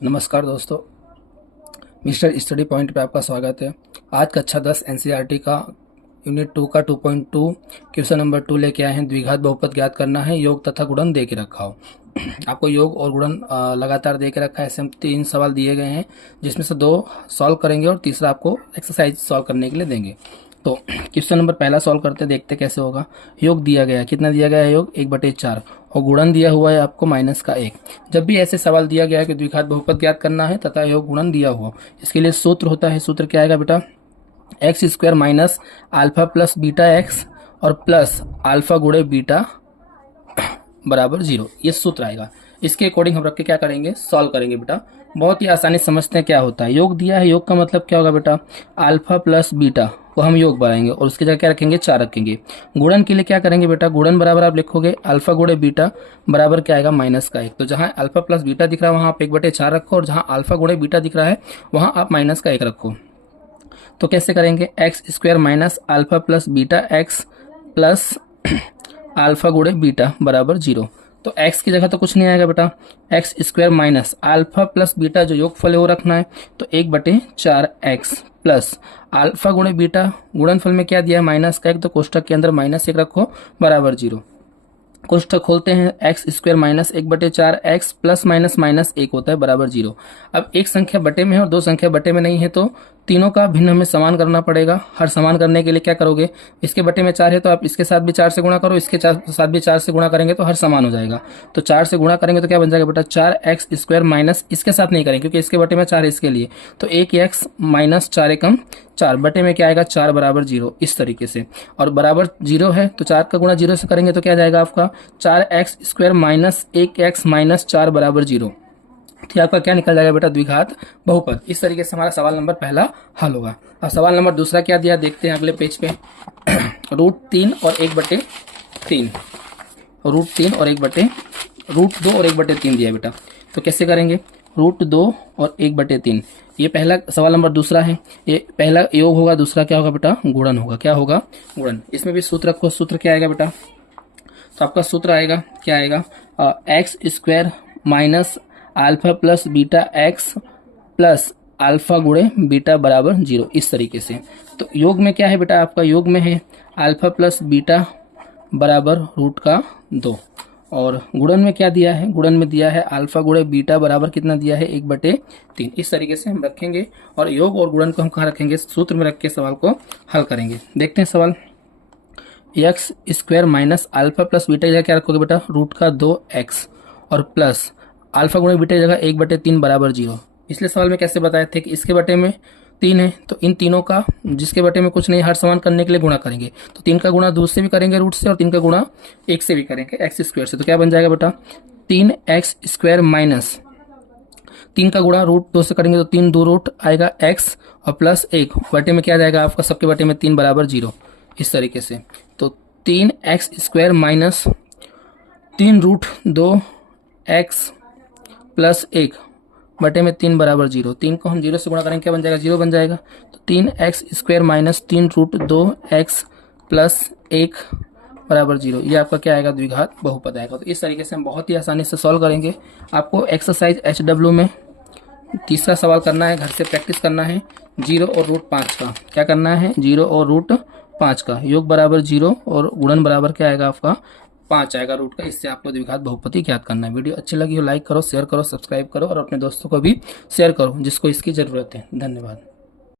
नमस्कार दोस्तों, mister study point पे आपका स्वागत है। आज कक्षा 10 एनसीईआरटी का यूनिट 2 का 2.2 क्वेश्चन नंबर 2 लेके आए हैं। द्विघात बहुपद ज्ञात करना है, योग तथा गुणन दे के रखा हो। आपको योग और गुणन लगातार दे के रखा है। ऐसे 3 सवाल दिए गए हैं, जिसमें से 2 सॉल्व करेंगे और तीसरा आपको एक्सरसाइज सॉल्व करने के लिए देंगे। तो क्वेश्चन नंबर पहला सॉल्व करते देखते कैसे होगा। योग दिया गया है, कितना दिया गया है? योग 1/4 और गुणन दिया हुआ है आपको -1। जब भी ऐसे सवाल दिया गया है कि द्विघात बहुपद ज्ञात करना है तथा योग गुणन दिया हुआ, इसके लिए सूत्र होता है। सूत्र क्या आएगा बेटा? x² minus alpha plus beta x और प्लस अल्फा गुणे बीटा बराबर 0, ये सूत्र आएगा। इसके अकॉर्डिंग हम रख के क्या करेंगे? सॉल्व करेंगे बेटा। बहुत ही आसानी समझते हैं क्या होता है। योग दिया है, योग का मतलब क्या होगा बेटा? अल्फा प्लस बीटा को हम योग बनाएंगे और उसकी जगह क्या रखेंगे? 4 रखेंगे। गुणन के लिए क्या करेंगे बेटा? गुणन बराबर आप लिखोगे अल्फा गुणे बीटा बराबर क्या आएगा? -1। तो जहां अल्फा प्लस बीटा दिख रहा है वहां आप 1/4 रखो, और जहां अल्फा गुणे बीटा दिख रहा है वहां आप -1 रखो। तो कैसे करेंगे? x² minus alpha plus beta x plus alpha गुणे बीटा बराबर 0। तो x की जगह तो कुछ नहीं आएगा बेटा। x² minus alpha plus beta जो योगफल है वो रखना है, तो 1/4x प्लस अल्फा गुणे बीटा, गुणनफल में क्या दिया है? -1, तो कोष्ठक के अंदर -1 रखो बराबर 0। कोष्ठक खोलते हैं, x² minus 1/4 x plus minus -1 होता है बराबर 0। अब एक संख्या बटे में है और 2 संख्या बटे में नहीं है, तो तीनों का भिन्न हमें समान करना पड़ेगा। हर समान करने के लिए क्या करोगे? इसके बटे में 4 है तो आप इसके साथ भी 4 से गुणा करो, इसके साथ भी 4 से गुणा करेंगे तो हर समान हो जाएगा। तो 4 से गुणा करेंगे तो क्या बन जाएगा बेटा? 4x² माइनस, इसके साथ नहीं करेंगे क्योंकि इसके बटे में 4 है इसके लिए, तो 1x माइनस 4 एकम 4, बटे में क्या आएगा? 4 बराबर 0, इस तरीके से। और बराबर 0 है तो 4 का गुणा 0 से करेंगे तो क्या जाएगा आपका? 4x² माइनस 1x माइनस 4 बराबर 0। तो आपका क्या निकल जाएगा बेटा? द्विघात बहुपद। इस तरीके से हमारा सवाल नंबर पहला हल होगा। अब सवाल नंबर दूसरा क्या दिया देखते हैं अगले पेज पे। √3 और 1/3, √3 और 1/√2 और 1/3 दिया बेटा। तो कैसे करेंगे? √2 और 1/3, ये पहला सवाल नंबर दूसरा है। ये पहला योग होगा, दूसरा क्या होगा बेटा? गुणन होगा। क्या होगा? गुणन। इसमें भी सूत्र रखो। सूत्र क्या आएगा बेटा? तो आपका सूत्र आएगा, क्या आएगा? x² minus alpha plus beta x plus alpha गुणे बीटा बराबर 0, इस तरीके से। तो योग में क्या है बेटा? आपका योग में है अल्फा प्लस बीटा बराबर √2, और गुणन में क्या दिया है? गुणन में दिया है अल्फा गुणे बीटा बराबर कितना दिया है? 1/3। इस तरीके से हम रखेंगे और योग और गुणन को हम कहाँ रखेंगे? सूत्र में रख के सवाल को हल करेंगे। देखते हैं सवाल। x² minus alpha plus beta की जगह क्या रखोगे बेटा? √2x और प्लस अल्फा गुणे बीटा की जगह 1/3 बराबर 0। इसलिए सवाल में कैसे बताए थे कि इसके बटे में 3 है, तो इन तीनों का जिसके बटे में कुछ नहीं, हर समान करने के लिए गुणा करेंगे। तो 3 का गुणा 2 से भी करेंगे रूट से, और 3 का गुणा 1 से भी करेंगे x² से। तो क्या बन जाएगा बेटा? 3x² माइनस 3 का गुणा √2 से करेंगे तो 3 2 रूट आएगा x और प्लस 1, बटे में क्या जाएगा आपका? सबके बटे में 3 बराबर 0, इस तरीके से। तो 3x² माइनस 3√2 x प्लस 1 बटे में 3 बराबर 0। 3 को हम 0 से गुणा करेंगे, क्या बन जाएगा? 0 बन जाएगा। तो 3x² माइनस 3√2 x प्लस 1 बराबर 0, ये आपका क्या आएगा? द्विघात बहुपद आएगा। तो इस तरीके से हम बहुत ही आसानी से सॉल्व करेंगे। आपको एक्सरसाइज HW में तीसरा सवाल करना है, घर से प्रैक्टिस करना है। 0 और √5 का क्या करना है? 0 और √5 का योग बराबर 0 और गुणन बराबर क्या आएगा आपका? 5 आएगा रूट का। इससे आपको द्विघात बहुपति ज्ञात करना है। वीडियो अच्छी लगी हो लाइक करो, शेयर करो, सब्सक्राइब करो और अपने दोस्तों को भी शेयर करो जिसको इसकी जरूरत है। धन्यवाद।